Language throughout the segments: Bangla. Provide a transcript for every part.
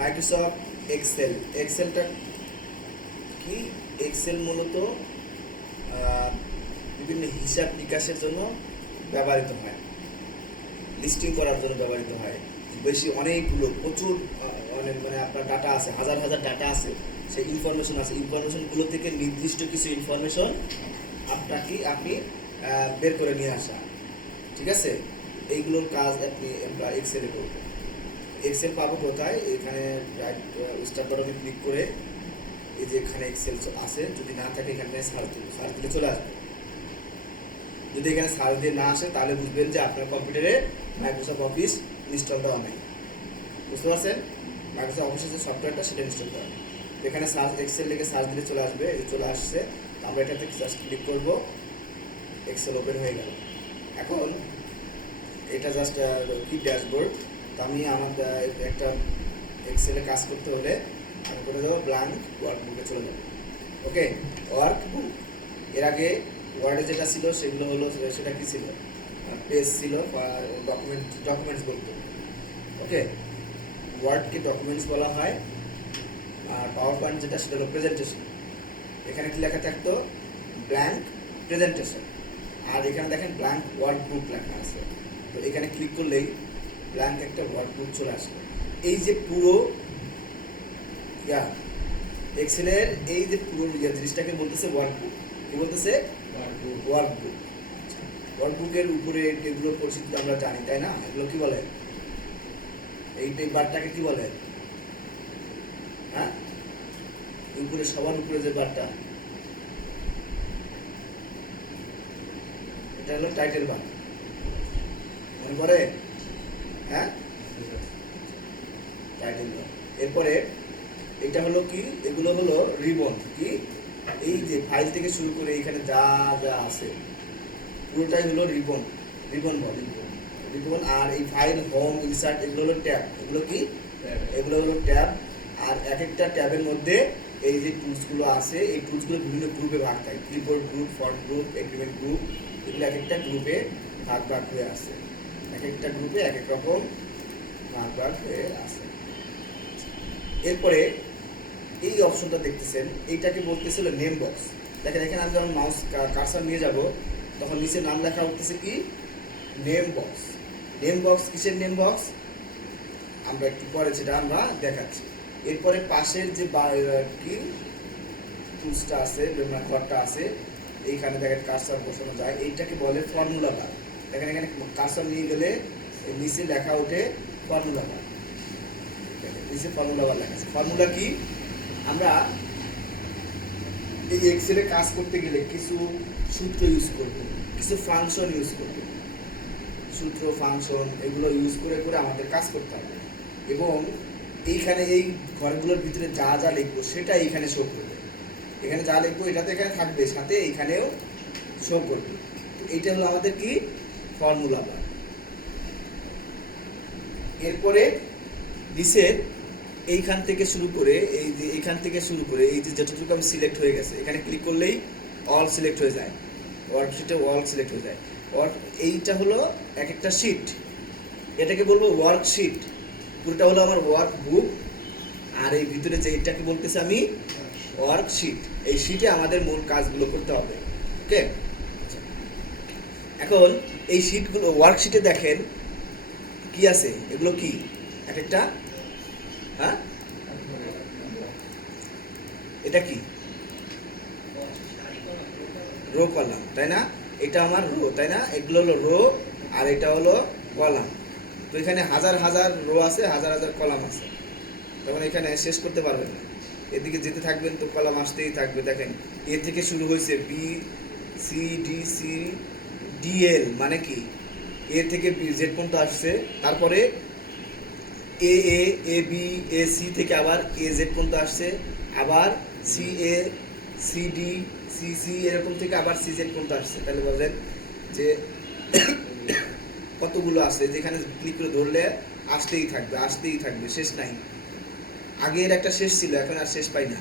Microsoft Excel. এক্সেলটা কি? এক্সেল মূলত বিভিন্ন হিসাব নিকাশের জন্য ব্যবহৃত হয়, লিস্টিং করার জন্য ব্যবহৃত হয়। বেশি অনেকগুলো প্রচুর অনেক মানে আপনার ডাটা আছে, হাজার হাজার ডাটা আছে, সেই ইনফরমেশন আছে, ইনফরমেশনগুলো থেকে নির্দিষ্ট কিছু ইনফরমেশন আপনি বের করে নিয়ে আসা, ঠিক আছে? এইগুলোর কাজ আমরা এক্সেলে করব। এক্সেল পাবো কোথায়? এখানে রাইট স্টার বাটনে ক্লিক করে এই যে এখানে এক্সেল আছে, যদি না থাকে এখানে সার্চ দিলে চলে আসবে। যদি এখানে সার্চ দিয়ে না আসে তাহলে বুঝবেন যে আপনার কম্পিউটারে মাইক্রোসফট অফিস ইনস্টল দেওয়া নেই। বুঝতে পারছেন? মাইক্রোসফট অফিসের যে সফটওয়্যারটা সেটা ইনস্টল দেওয়া নেই। এখানে সার্চ এক্সেল লিখে সার্চ দিলে চলে আসবে, এই চলে আসছে। আমরা এটাতে জাস্ট ক্লিক করবো, এক্সেল ওপেন হয়ে গেল। এখন এটা জাস্ট কি ড্যাশবোর্ড। তো আমি আমার একটা এক্সেলে কাজ করতে হলে আমি করে দেবো ব্ল্যাঙ্ক ওয়ার্কবুকে চলে যাবো। ওকে, ওয়ার্কবুক। এর আগে ওয়ার্ডে যেটা ছিল সেগুলো হলো, সেটা কি ছিল? পেজ ছিল বা ডকুমেন্টস বলতো। ওকে, ওয়ার্ডকে ডকুমেন্টস বলা হয়। আর পাওয়ার পয়েন্ট যেটা সেটা হলো প্রেজেন্টেশন। এখানে কি লেখা থাকতো? Blank presentation. আর এখানে দেখেন ব্ল্যাঙ্ক ওয়ার্কবুক লেখা আছে। তো এখানে ক্লিক করলেই ব্ল্যাঙ্ক একটা ওয়ার্কবুক চলে আসবে। এই যে পুরো এক্সেলের এই যে পুরো জিনিসটাকে বলতেছে ওয়ার্কবুক। কি বলতেছে? ওয়ার্কবুক। ওয়ার্কবুকের উপরে এগুলো পরিচিত আমরা জানি, তাই না? এগুলো কি বলে? এই বারটাকে কি বলে? হ্যাঁ, উপরে সবার উপরে যে বারটা, এটা হলো টাইটেল বার। মনে পড়ে? হ্যাঁ, টাইটেল বার। এরপরে এটা হলো কি? এগুলো হলো রিবন। কি? এই যে ফাইল থেকে শুরু করে এখানে যা যা আছে পুরোটাই হলো রিবন। Ribbon ribbon. আর এই ফাইল, হোম, ইনসার্ট এগুলো হলো ট্যাব। এগুলো কি? এগুলো হলো ট্যাব। আর এক একটা ট্যাবের মধ্যে এই যে টুলসগুলো আছে, এই টুলসগুলো বিভিন্ন গ্রুপে ভাগ থাকে। Keyboard group, font group, agreement group, এগুলো এক একটা গ্রুপে ভাগ হয়ে আছে। এক একটা গ্রুপে এক এক রকম ভাগ হয়ে আছে। এরপরে এই অপশনটা দেখতেছেন, এইটাকে বলতেছিল নেম বক্স। দেখেন এখানে আমি যখন মাউস কার্সার নিয়ে যাব তখন নিচে নাম লেখা উঠতেছে কি? Name box. নেম বক্স কিসের নেম বক্স আমরা একটু পরে সেটা আমরা দেখাচ্ছি। এরপরে পাশের যে কি টুলসটা আছে, ঘরটা আছে, এইখানে দেখেন কার্সার বসানো যায়, এইটাকে বলে ফর্মুলা বার। দেখেন এখানে কার্সার নিয়ে গেলে নিচে লেখা ওঠে ফর্মুলা বার। নিচে ফর্মুলা বার লেখা আছে। ফর্মুলা কি? আমরা এই এক্সেলে কাজ করতে গেলে কিছু সূত্র ইউজ করব, কিছু ফাংশন ইউজ করব। সূত্র, ফাংশন এগুলো ইউজ করে করে আমাদের কাজ করতে হবে। এবং এইখানে এই ঘরগুলোর ভিতরে যা যা লিখবো সেটা এইখানে শো করবে। এখানে যা লিখবো এটা তো এখানে থাকবে, সাথে এইখানেও শো করবে। তো এইটা হলো আমাদের কি? ফর্মুলা বার। এরপরে নিচের এইখান থেকে শুরু করে এই যে এই যে যতটুকু আমি সিলেক্ট হয়ে গেছে, এখানে ক্লিক করলেই অল সিলেক্ট হয়ে যায়, ওয়ার্কশিটে অল সিলেক্ট হয়ে যায়। এইটা হলো এক একটা শিট, এটাকে বলবো ওয়ার্কশিট। পুরোটা হলো আমার ওয়ার্কবুক। আর এই ভিতরে যে এটাকে বলতেছি আমি ওয়ার্কশিট। এই শিটে আমাদের মূল কাজগুলো করতে হবে। ওকে, এখন এই শিটগুলো ওয়ার্কশিটে দেখেন কি আছে, এগুলো কি এক একটা, হ্যাঁ এটা কি? রো কলাম, তাই না? এটা আমার রো, তাই না? এগুলো হলো রো আর এটা হলো কলাম। তো এখানে হাজার হাজার রো আছে, হাজার হাজার কলাম আছে, তখন এখানে শেষ করতে পারবেন না। এদিকে যেতে থাকবেন তো কলাম আসতেই থাকবে। দেখেন এ থেকে শুরু হয়েছে B C D C D L, মানে কি? এ থেকে বি জেড পর্যন্ত আসছে। তারপরে এ এ এ বি এ সি থেকে আবার এ জেড পর্যন্ত আসছে, আবার C A C D C C এরকম থেকে আবার সি জেড পর্যন্ত আসছে। তাহলে বলেন যে কতগুলো আছে, যেখানে ক্লিক করে ধরলে আসতেই থাকবে, শেষ নাই। আগের একটা শেষ ছিল, এখন আর শেষ পাই না।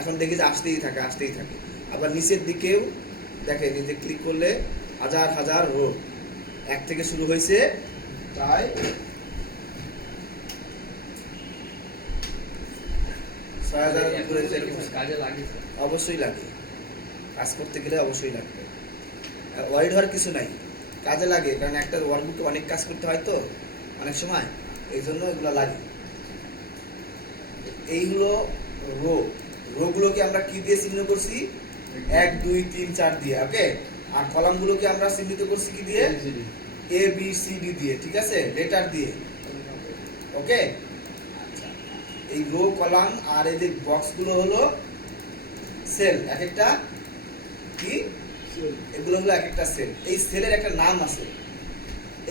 এখন দেখি যে আসতেই থাকে। আবার নিচের দিকেও দেখেন, নিচে ক্লিক করলে হাজার হাজার রো, এক থেকে শুরু হয়েছে তাই 6,000 উপরে যেরকম কাজে লাগে স্যার। অবশ্যই লাগে, কাজ করতে গেলে অবশ্যই লাগবে। ওয়ারিড হওয়ার কিছু নাই, কাজে লাগে, কারণ একটা ওয়ার্কবুকে অনেক কাজ করতে হয় তো অনেক সময়, এই জন্য এগুলো লাগে। এইগুলো রো, রোগুলোকে আমরা কি দিয়ে চিহ্ন করছি? 1 2 3 4 দিয়ে, ওকে। আর কলামগুলোকে আমরা চিহ্নিত করছি কি দিয়ে? এ বি সি ডি দিয়ে, ঠিক আছে, লেটার দিয়ে, ওকে। আচ্ছা, এই রো কলাম আর এই যে বক্সগুলো হলো সেল, এক একটা কি, এগুলো হলো এক একটা সেল। এই সেলের একটা নাম আছে,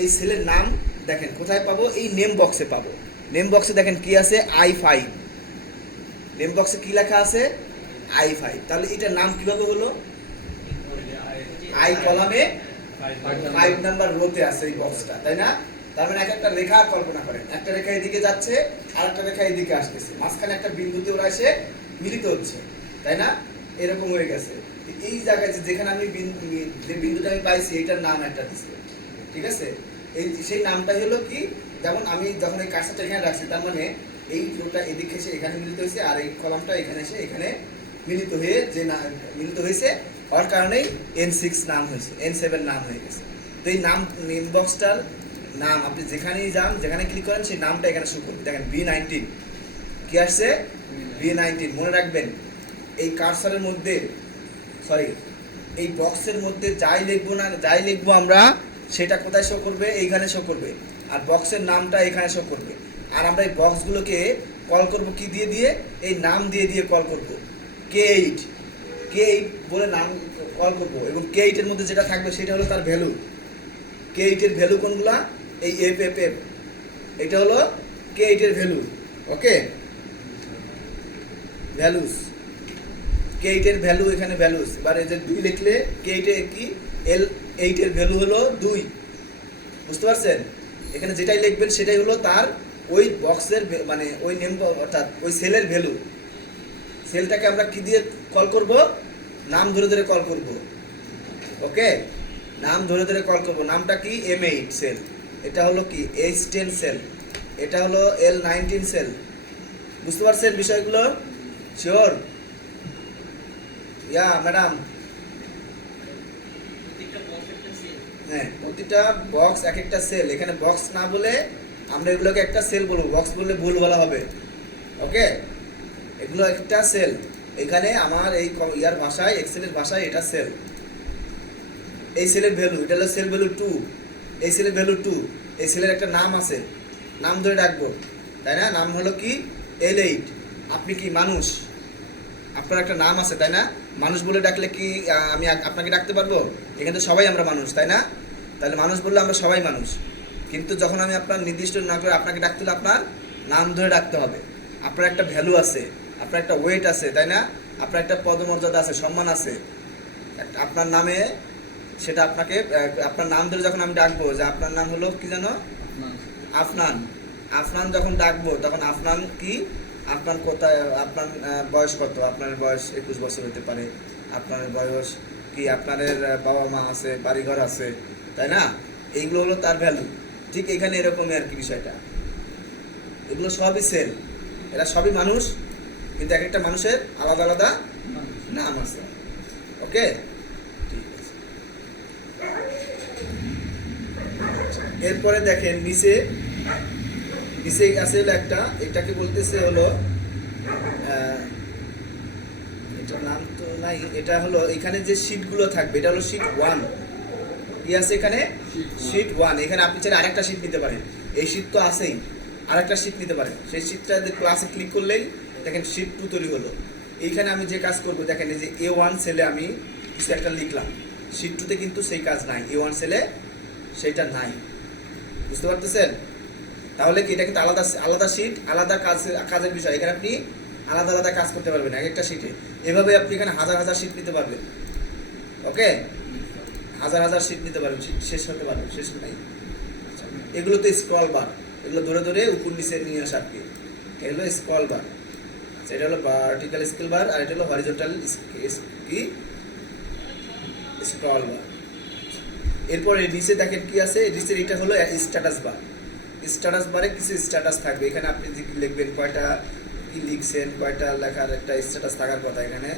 এই সেলের নাম দেখেন কোথায় পাবো? এই নেম বক্সে পাবো। নেম বক্সে দেখেন কি আছে? I5। নেম বক্সে কি লেখা আছে? I5। তাহলে এটার নাম কিভাবে হলো? আই কলামে 5 নাম্বার রোতে আছে এই বক্সটা, তাই না? তার মানে এক একটা রেখা কল্পনা করেন, একটা রেখা এদিকে যাচ্ছে আর একটা রেখা এদিকে আসতেছে, মাঝখানে একটা বিন্দুতে ওরা এসে মিলিত হচ্ছে, তাই না? এরকম হয়ে গেছে। এই জায়গায় যেখানে আমি যে বিন্দুটা আমি পাইছি এটার নাম একটা দিছি, ঠিক আছে। এই সেই নামটাই হলো কি, যেমন আমি যখন এই কার্সারটা এখানে রাখছি, তার মানে এই রোটা এদিকে এসে এখানে মিলিত হয়েছে আর এই কলামটা এখানে এসে এখানে মিলিত হয়ে যে মিলিত হয়েছে, হওয়ার কারণেই N6 নাম হয়েছে, N7 নাম হয়ে গেছে। তো এই নাম নেম বক্সটার নাম আপনি যেখানেই যান, যেখানে ক্লিক করেন সেই নামটা এখানে শো করবে। দেখেন B19 কি আসছে? B19 মনে রাখবেন। এই কার্সারের মধ্যে, সরি, এই বক্সের মধ্যে যাই লিখবো না, যাই লিখবো আমরা, সেটা কোথায় শো করবে? এইখানে শো করবে। আর বক্সের নামটা এখানে শো করবে। আর আমরা এই বক্সগুলোকে কল করব কি দিয়ে দিয়ে? এই নাম দিয়ে দিয়ে কল করব, K8 K8 বলে নাম কল করব। এবং K8 এর মধ্যে যেটা থাকবে সেটা হলো তার ভ্যালু। K8 এর ভ্যালু কোনগুলা? এই FFF, এটা হলো K8 এর ভ্যালু, ওকে। ভ্যালুস, K8 এর ভ্যালু, এখানে ভ্যালুস। এবার এই যে 2 লিখলে K8 এর কি? L8 এর ভ্যালু হলো 2, বুঝতে পারছেন? এখানে যেটাই লিখবেন সেটাই হলো তার ওই বক্সের মানে ওই নেম, অর্থাৎ ওই সেলের ভ্যালু। সেলটাকে আমরা কি দিয়ে কল করব? নাম ধরে ধরে কল করব, ওকে। নাম ধরে ধরে কল করব। নামটা কি? M8 সেল, এটা হলো কি? H10 সেল, এটা হলো L19 সেল। বুঝতে পারছেন বিষয়গুলো? শিওর? ইয়া ম্যাডাম, হ্যাঁ, প্রতিটা বক্স এক একটা সেল। এখানে বক্স না বলে আমরা এগুলোকে একটা সেল বলবো, বক্স বললে ভুল বলা হবে, ওকে। এগুলো একটা সেল। এখানে আমার এই ইয়ার ভাষায়, এক্সেলের ভাষায় এটা সেল। এই সেলের ভ্যালু, এটা হলো সেল ভ্যালু 2, এই সেলের ভ্যালু 2। এই সেলের একটা নাম আছে, নাম ধরে ডাকবো, তাই না? নাম হলো কি? L8। আপনি কি মানুষ? আপনার একটা নাম আছে, তাই না? মানুষ বলে ডাকলে কি আমি আপনাকে ডাকতে পারবো? এখানে তো সবাই আমরা মানুষ, তাই না? তাহলে মানুষ বললে আমরা সবাই মানুষ। কিন্তু যখন আমি আপনার নির্দিষ্ট না করে আপনাকে ডাকতে হলে আপনার নাম ধরে ডাকতে হবে। আপনার একটা ভ্যালু আছে, আপনার একটা ওয়েট আছে, তাই না? আপনার একটা পদমর্যাদা আছে, সম্মান আছে আপনার নামে, সেটা আপনাকে আপনার নাম ধরে যখন আমি ডাকবো, যে আপনার নাম হলো কি জানো? আফনান। আফনান যখন ডাকবো তখন আফনান কি? আপনার কোথায়, আপনার বয়স কত? আপনার বয়স 21 বছর হতে পারে। আপনার বয়স কি? আপনাদের বাবা মা আছে, বাড়িঘর আছে, তাই না? এইগুলো হলো তার ভ্যালু। ঠিক এখানে এরকমই আর কি বিষয়টা। এগুলো সবই সেল, এরা সবই মানুষ, কিন্তু এক একটা মানুষের আলাদা আলাদা নাম আছে, ওকে। ঠিক আছে। এরপরে দেখেন নিচে, নিচে আছে হলো একটা, এটাকে বলতেছে হলো এটার নাম তো নাই। এটা হলো এখানে যে শীটগুলো থাকবে, এটা হলো শীট 1। কি আছে এখানে? শীট 1। এখানে আপনি চাইলে আরেকটা শীট নিতে পারেন, এই শীট তো আছেই, আরেকটা শীট নিতে পারেন। সেই শীটটা ক্লাসে ক্লিক করলেই দেখেন শীট 2 তৈরি হলো। এইখানে আমি যে কাজ করবো, দেখেন এই যে A1 সেলে আমি কিছু একটা লিখলাম, শীট 2তে কিন্তু সেই কাজ নাই, A1 সেলে সেইটা নাই, বুঝতে পারতেছেন? তাহলে কি এটা কিন্তু আলাদা আলাদা শীট, আলাদা কাজের বিষয়। এখানে আপনি আলাদা আলাদা কাজ করতে পারবেন এক একটা শীটে। এভাবে আপনি এখানে হাজার হাজার শীট নিতে পারবেন, ওকে। হাজার হাজার শীট নিতে পারবেন, শীট শেষ হতে পারবে, শেষ নাই। এগুলো তো স্ক্রল বার, এগুলো ধরে ধরে উপর নিচে নিয়ে আসা কি, এগুলো স্ক্রল বার। এটা হলো ভার্টিক্যাল স্কেল বার, আর এটা হলো হরিজন্টাল কি স্ক্রল বার। এরপরে নিচে দেখেন কি আছে, নিচের এটা হলো স্ট্যাটাস বার। স্ট্যাটাস বারে কিছু স্ট্যাটাস থাকবে, এখানে আপনি লিখবেন কয়টা কি কি লিখছেন, কয়টা লেখার একটা স্ট্যাটাস থাকার কথা এখানে,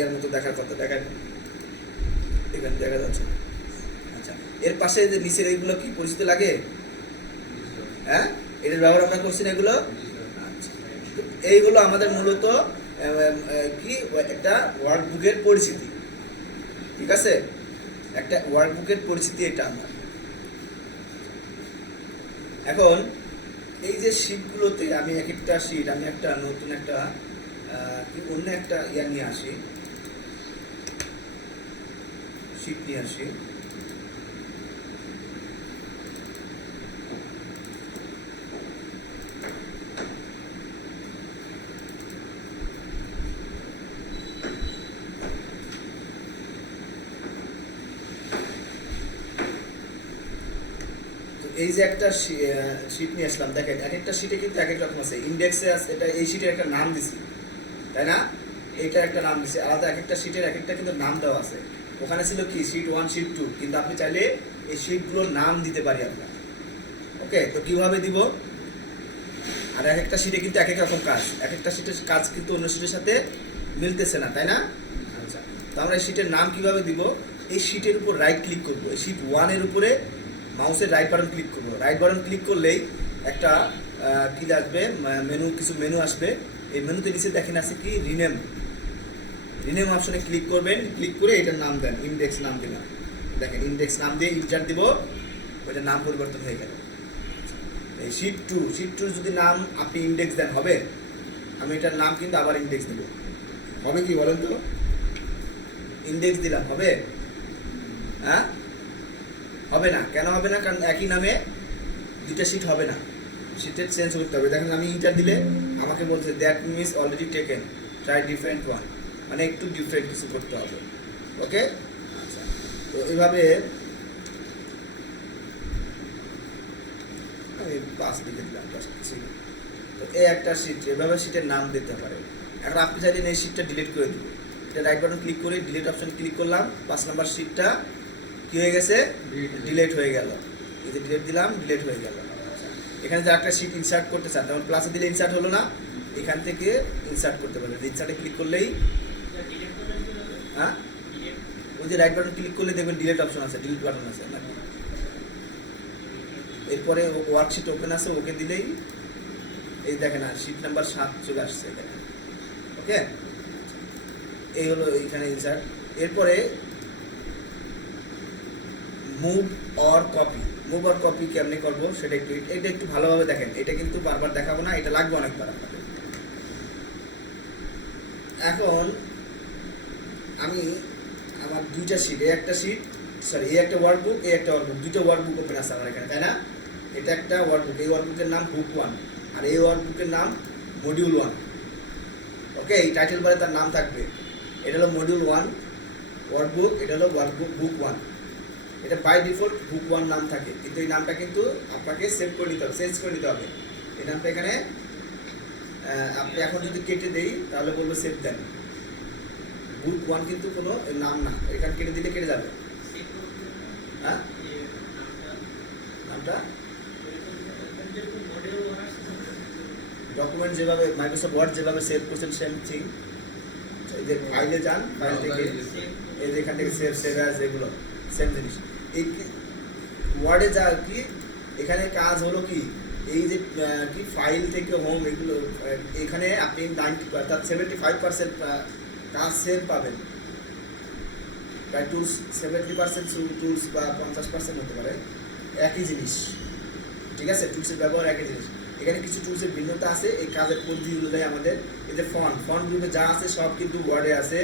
এর মতো দেখার কথা। দেখেন এখানে দেখা যাচ্ছে। আচ্ছা, এর পাশে যে নিচের এইগুলো কি পরিচিত লাগে? হ্যাঁ, এটার ব্যবহার আমরা করছি না এগুলো। আচ্ছা, তো এইগুলো আমাদের মূলত কি একটা ওয়ার্কবুকের পরিচিতি। ঠিক আছে, একটা ওয়ার্কবুকের পরিচিতি এটা আমার। এখন এই যে শীটগুলোতে আমি এক একটা শীট, আমি একটা নতুন একটা অন্য একটা ইয়া নিয়ে আসি, শীট নিয়ে আসি। এই যে একটা শীট নিয়ে আসলাম, দেখেন এক একটা শীটে কিন্তু এক এক রকম আছে। ইন্ডেক্সে আছে, এটা এই শীটের একটা নাম দিছি, তাই না? এইটার একটা নাম দিছি আলাদা, এক একটা শীটের এক একটা কিন্তু নাম দেওয়া আছে। ওখানে ছিল কি শীট 1 শীট 2, কিন্তু আপনি চাইলে এই শীটগুলোর নাম দিতে পারি আমরা। ওকে, তো কিভাবে দিব? আর এক একটা শীটে কিন্তু এক এক রকম কাজ, এক একটা শীটের কাজ কিন্তু অন্য শীটের সাথে মিলতেছে না, তাই না? আচ্ছা, তো আমরা এই শীটের নাম কিভাবে দিব? এই শীটের উপর রাইট ক্লিক করবো, এই শীট 1 এর উপরে মাউসের রাইট বাটন ক্লিক করবো। রাইট বাটন ক্লিক করলেই একটা কি আসবে, মেনু, কিছু মেনু আসবে। এই মেনুতে নিচে দেখেন আছে কি রিনেম, রিনেম অপশনে ক্লিক করবেন। ক্লিক করে এটার নাম দেন, ইন্ডেক্স নাম দিলাম। দেখেন ইন্ডেক্স নাম দিয়ে ইন্টার দিব, ওইটার নাম পরিবর্তন হয়ে গেল। এই শীট 2, শীট 2 যদি নাম আপনি ইন্ডেক্স দেন হবে। আমি এটার নাম কিন্তু আবার ইন্ডেক্স দেব, হবে কি বলেন তো? ইন্ডেক্স দিলাম, হবে? হ্যাঁ, হবে না। কেন হবে না? কারণ একই নামে দুইটা শীট হবে না, শীটের চেঞ্জ করতে হবে। দেখেন আমি ইন্টার দিলে আমাকে বলছে that means already taken, try different one, মানে একটু ডিফারেন্ট কিছু করতে হবে। ওকে, আচ্ছা, তো এইভাবে আমি 5 লিখে দিলাম, তো এই একটা শীট, এভাবে শীটের নাম দিতে পারে। এখন আপনি চাইলেন এই শীটটা ডিলিট করে দিব, এটা রাইট বাটন ক্লিক করে ডিলিট অপশন ক্লিক করলাম, 5 নম্বর শীটটা কি হয়ে গেছে? ডিলিট হয়ে গেল। এই যে ডিলিট দিলাম, ডিলিট হয়ে গেল। এখানে যে একটা শীট ইনসার্ট করতে চান, তখন প্লাসে দিলে ইনসার্ট হলো না, এখান থেকে ইনসার্ট করতে পারবেন। ইনসার্টে ক্লিক করলেই, হ্যাঁ, ওই যে রাইট বাটন ক্লিক করলে দেখবেন ডিলিট অপশন আছে, ডিলিট বাটন আছে নাকি। এরপরে ওয়ার্কশিট ওপেন আছে, ওকে দিলেই এই দেখেন আর শীট নাম্বার 7 চলে আসছে এখানে। ওকে, এই হলো এইখানে ইনসার্ট। এরপরে move or copy, move or copy কেমনি করবো সেটা একটু, এটা একটু ভালোভাবে দেখেন। এটা কিন্তু বারবার দেখাবো না, এটা লাগবে অনেকবার আপনাদের। এখন আমি আমার দুইটা শীট, এই একটা শীট, সরি এই একটা ওয়ার্কবুক, এই একটা ওয়ার্কবুক, দুইটা ওয়ার্কবুক ওপেন আছে আমার এখানে, তাই না? এটা একটা ওয়ার্কবুক, এই ওয়ার্কবুকের নাম বুক 1 আর এই ওয়ার্কবুকের নাম মডিউল 1। ওকে, এই টাইটেল বারে তার নাম থাকবে। এটা হলো মডিউল 1 ওয়ার্কবুক, এটা হলো ওয়ার্কবুক বুক 1। এটা বাই ডিফল্ট বুক 1 নাম থাকে, কিন্তু এই নামটা কিন্তু আপনাকে সেভ করে নিতে হবে, চেঞ্জ করে নিতে হবে। এই নামটা এখানে আপনি এখন যদি কেটে দেই তাহলে বলবো সেভ দেন। বুক 1 কিন্তু কোনো নাম না, এখানে কেটে দিলে কেটে যাবে। হ্যাঁ, নামটা ডকুমেন্ট যেভাবে মাইক্রোসফট ওয়ার্ড যেভাবে সেভ করছেন সেম থিং। এই যে ফাইলে যান, ফাইল থেকে এই যে এখান থেকে সেভ, সেভ অ্যাজ, এগুলো সেম জিনিস। এই ওয়ার্ডে যা কি এখানে কাজ হলো কি, এই যে কি ফাইল থেকে হোম, এগুলো এখানে আপনি 75% কাজ সেভ পাবেন। প্রায় টুলস 70% টুলস বা 50% হতে পারে, একই জিনিস। ঠিক আছে, টুলসের ব্যবহার একই জিনিস। এখানে কিছু টুলসের ভিন্নতা আছে, এই কাজের পরিধি অনুযায়ী আমাদের এই যে ফন্ট গ্রুপে যা আছে সব কিন্তু ওয়ার্ডে আছে,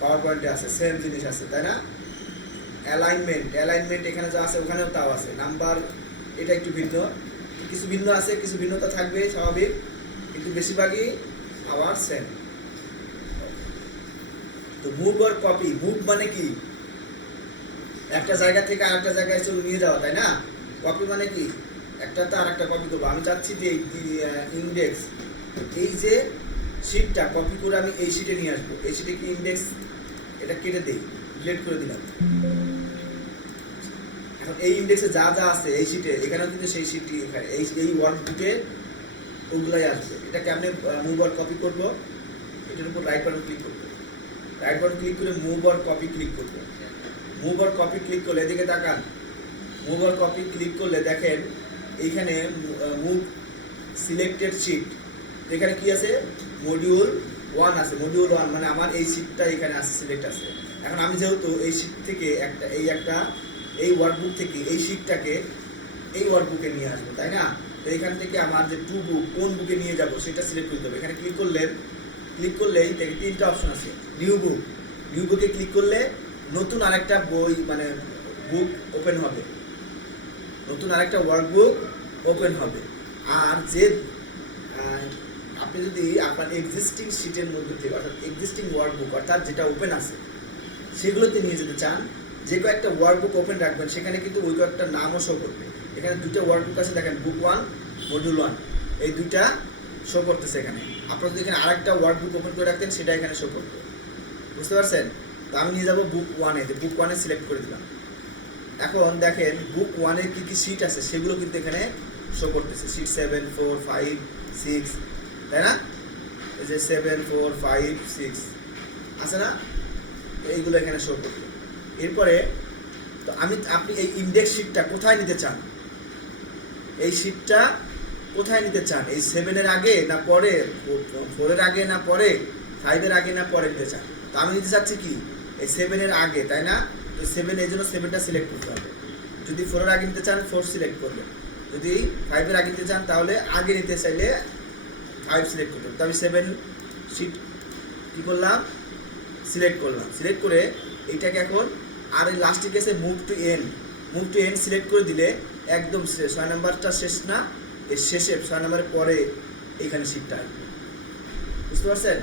পাওয়ার পয়েন্টে আছে, সেম জিনিস আছে, তাই না? অ্যালাইনমেন্ট এখানে যা আছে ওখানেও তাও আছে। নাম্বার এটা একটু ভিন্ন, কিছু ভিন্ন আছে, কিছু ভিন্নতা থাকবে স্বাভাবিক, কিন্তু বেশিরভাগই আবার সেম। তো মুভ আর কপি, মুভ মানে কি? একটা জায়গা থেকে আরেকটা জায়গায় চলে নিয়ে যাওয়া, তাই না? কপি মানে কি? একটা তো আর একটা কপি করবো। আমি চাচ্ছি যে ইন্ডেক্স, এই যে শিটটা কপি করে আমি এই শিটে নিয়ে আসবো। এই শিটে কি ইন্ডেক্স, এটা কেটে দেই, ডিলিট করে দিলাম। এখন এই ইন্ডেক্সে যা যা আছে এই শিটে, এখানেও কিন্তু সেই শিটটি, এই ওয়ার্কবুকে ওগুলাই আসবে। এটা কেমনে মুভ আর কপি করবো, এটার উপর রাইট বাটন ক্লিক করবো, রাইট বাটন ক্লিক করে মুভ আর কপি ক্লিক করবো। মুভ আর কপি ক্লিক করলে এদিকে তাকান, মুভ আর কপি ক্লিক করলে দেখেন এইখানে মুভ সিলেক্টেড শিট, এখানে কি আছে মডিউল 1 আছে, মডিউল 1 মানে আমার এই শিটটা এখানে আছে, সিলেক্ট আছে। এখন আমি যেহেতু এই শিট থেকে এই ওয়ার্কবুক থেকে এই শিটটাকে এই ওয়ার্কবুকে নিয়ে আসবো, তাই না? তো এখান থেকে আমার যে টু বুক কোন বুকে নিয়ে যাব সেটা সিলেক্ট করতে হবে। এখানে ক্লিক করলেই দেখে 3টা অপশন আছে। নিউ বুকে ক্লিক করলে নতুন আরেকটা বই মানে বুক ওপেন হবে, নতুন আরেকটা ওয়ার্কবুক ওপেন হবে। আর যে আপনি যদি আপনার এক্সিস্টিং শিটের মধ্যে থেকে অর্থাৎ এক্সিস্টিং ওয়ার্কবুক অর্থাৎ যেটা ওপেন আছে সেগুলোতে নিয়ে যেতে চান, যে কয়েকটা ওয়ার্কবুক ওপেন রাখবেন সেখানে কিন্তু ওই কয়েকটা নামও শো করবে। এখানে 2টা ওয়ার্কবুক আছে দেখেন, বুক 1 মডিউল 1, এই 2টা শো করতেছে এখানে। আপনারা যদি এখানে আরেকটা ওয়ার্কবুক ওপেন করে রাখতেন সেটা এখানে শো করবে, বুঝতে পারছেন? তো আমি নিয়ে যাবো বুক 1-এ, বুক 1-এ সিলেক্ট করে দিলাম। এখন দেখেন বুক 1-এর কী কী শিট আছে সেগুলো কিন্তু এখানে শো করতেছে, শিট 7, 4, 5, 6, তাই না? এই যে 7, 4, 5, 6 আছে না, এইগুলো এখানে শো করবে। এরপরে তো আপনি এই ইন্ডেক্স শিটটা কোথায় নিতে চান, এই শিটটা কোথায় নিতে চান, এই 7-এর আগে না পরে, 4-এর আগে না পরে, 5-এর আগে না পরে নিতে চান? তো আমি নিতে চাচ্ছি কি এই 7-এর আগে, তাই না? তো 7 এই জন্য 7টা সিলেক্ট করতে হবে। যদি 4-এর আগে নিতে চান 4 সিলেক্ট করবেন, যদি 5-এর আগে নিতে চান তাহলে আগে নিতে চাইলে 5 সিলেক্ট করতে হবে। তো আমি 7 শিট কী করলাম, সিলেক্ট করলাম। সিলেক্ট করে এইটাকে এখন আর এই লাস্টে গেছে মুভ টু এন্ড সিলেক্ট করে দিলে একদম 6 নাম্বারটা শেষ না, এর শেষে 6 নাম্বারের পরে এইখানে শিটটা আসবে, বুঝতে পারছেন?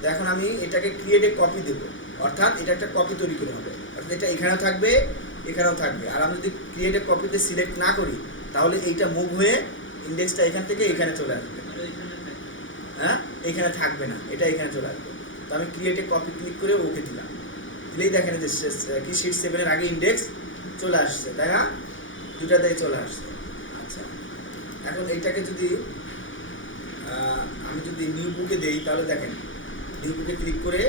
তো এখন আমি এটাকে ক্রিয়েট এ কপি দেবো, অর্থাৎ এটা একটা কপি তৈরি করে হবে, অর্থাৎ এটা এখানেও থাকবে এখানেও থাকবে। আর আমি যদি ক্রিয়েট এ কপিতে সিলেক্ট না করি তাহলে এইটা মুভ হয়ে ইন্ডেক্সটা এখান থেকে এখানে চলে আসবে, হ্যাঁ এখানে থাকবে না, এটা এখানে চলে আসবে। তো আমি ক্রিয়েট এ কপি ক্লিক করে ওকে দিলাম, দিলেই দেখেন যে কি শিট 7-এর আগে ইন্ডেক্স চলে আসছে, তাই না? 2টাতেই চলে আসছে। আচ্ছা, এখন এইটাকে যদি আমি যদি নিউ বুকে দেই তাহলে দেখেন নিউ বুকে ক্লিক করে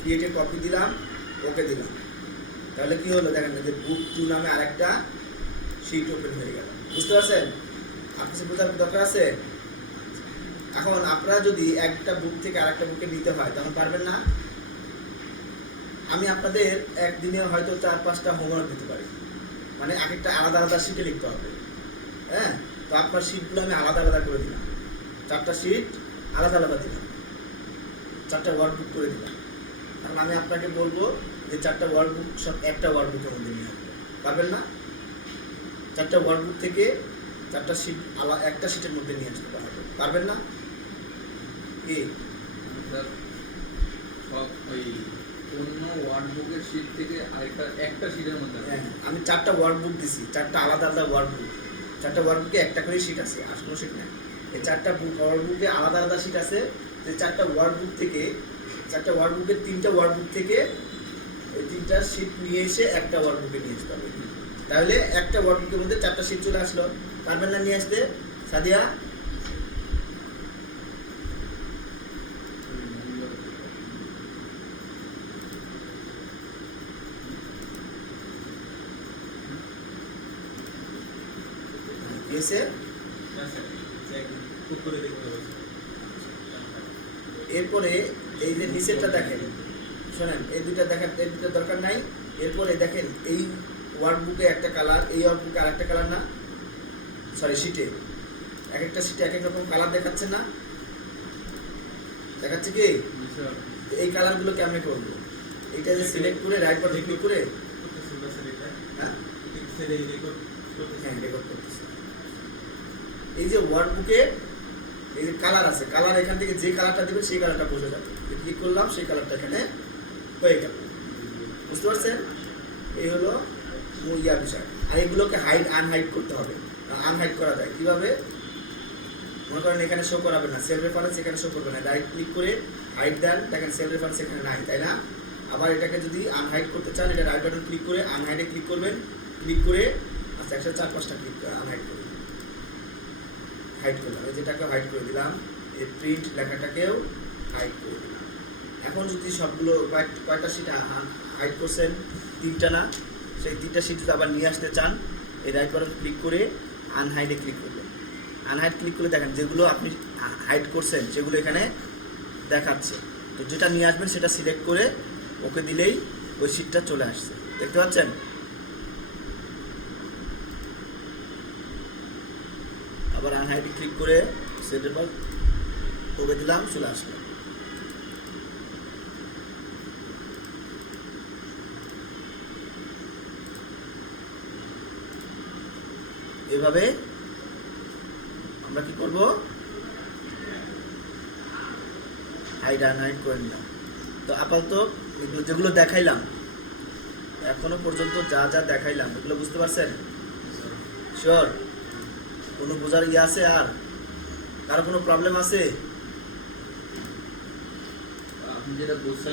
ক্রিয়েট এ কপি দিলাম, ওকে দিলাম, তাহলে কি হলো দেখেন যে বুক 2 নামে আরেকটা শিট ওপেন হয়ে গেল, বুঝতে পারছেন? আর কিছু বোঝার দরকার আছে? এখন আপনারা যদি একটা বুক থেকে আরেকটা বুকে নিতে হয় তখন পারবেন না। আমি আপনাদের একদিনে হয়তো 4-5টা হোমওয়ার্ক দিতে পারি, মানে এক একটা আলাদা আলাদা শিটে লিখতে হবে, হ্যাঁ? তো আপনার শিটগুলো আমি আলাদা আলাদা করে দিলাম, 4টা শিট আলাদা আলাদা দিলাম, 4টা ওয়ার্কবুক করে দিলাম। এখন আমি আপনাকে বলবো যে 4টা ওয়ার্কবুক সব একটা ওয়ার্কবুকের মধ্যে নিয়ে আসবে, পারবেন না? 4টা ওয়ার্কবুক থেকে 4টা শিট একটা শিটের মধ্যে নিয়ে আসতে পারবেন না? কি সব ওই অন্য ওয়ার্কবুকের শিট থেকে একটা শিটের মধ্যে? হ্যাঁ, আমি 4টা ওয়ার্কবুক দিছি, 4টা আলাদা আলাদা ওয়ার্কবুক, 4টা ওয়ার্কবুকে একটা করে শিট আছে, আর কোনো শিট নেই। এই 4টা ওয়ার্কবুকে আলাদা আলাদা শিট আছে, যে 4টা ওয়ার্কবুক থেকে 4টা ওয়ার্কবুকের 3টা ওয়ার্কবুক থেকে ওই 3টা শিট নিয়ে এসে একটা ওয়ার্কবুকে নিয়ে আসতে হবে। তাহলে একটা ওয়ার্কবুকের মধ্যে 4টা শিট চলে আসলো, পারবেন না নিয়ে আসতে সাদিয়া? এরপরে এই যে নিচেরটা দেখেন, শোনেন এই দুটা দেখেন, এই দুটো দরকার নাই। এরপরে দেখেন এই ওয়ার্কবুকে একটা কালার, এই ওয়ার্কবুকে আরেকটা কালার না, সরি শিটে এক একটা শিটে এক এক রকম কালার দেখাচ্ছে না, দেখাচ্ছে কি? এই কালারগুলো কেমনে করবো? এইটা যে সিলেক্ট করে রাইট বাটন ক্লিক করে হ্যাঁ রেকর্ড করতেছে। এই যে ওয়ার্কবুকে এই যে কালার আছে, কালার এখান থেকে যে কালারটা দেবে সেই কালারটা বোঝা যাবে, ক্লিক করলাম সেই কালারটা এখানে হয়ে গেল, বুঝতে পারছেন? এই হলো বিষয়। আর এগুলোকে হাইড আনহাইড করতে হবে। আনহাইড করা যায় কিভাবে? মনে করেন এখানে শো করাবে না, সেল রেফারেন্স এখানে শো করবে না, রাইট ক্লিক করে হাইড দেন, দেখেন সেল রেফারেন্স এখানে নাই, তাই না? আবার এটাকে যদি আনহাইড করতে চান এটা রাইট বাটন ক্লিক করে আনহাইডে ক্লিক করবেন, ক্লিক করে আচ্ছা 104-5টা ক্লিক করে আনহাইড করবেন, হাইড করলাম, এই যেটাকে হাইড করে দিলাম, এই প্রিন্ট লেখাটাকেও হাইড করে দিলাম। এখন যদি সবগুলো কয়টা শিট হাইড করছেন, 3টা না, সেই 3টা শিট যদি আবার নিয়ে আসতে চান, এই রাইট বাটন ক্লিক করে আনহাইডে ক্লিক করবেন। আনহাইড ক্লিক করে দেখেন যেগুলো আপনি হাইড করছেন সেগুলো এখানে দেখাচ্ছে। তো যেটা নিয়ে আসবেন সেটা সিলেক্ট করে ওকে দিলেই ওই শিটটা চলে আসছে, দেখতে পাচ্ছেন? আবার আনহাইডে ক্লিক করে সেন্টার বার ওকে দিলাম, চলে আসলো। এভাবে আমরা কি করব, হাইড আনহাইড করে নিলাম। তো আপাতত যেগুলো দেখাইলাম এখনো পর্যন্ত যা যা দেখাইলাম এগুলো বুঝতে পারছেন? শিওর? কোনো বোঝার ইয়ে আছে? আর কারো কোনো প্রবলেম আছে? আপনি যেটা বলছেন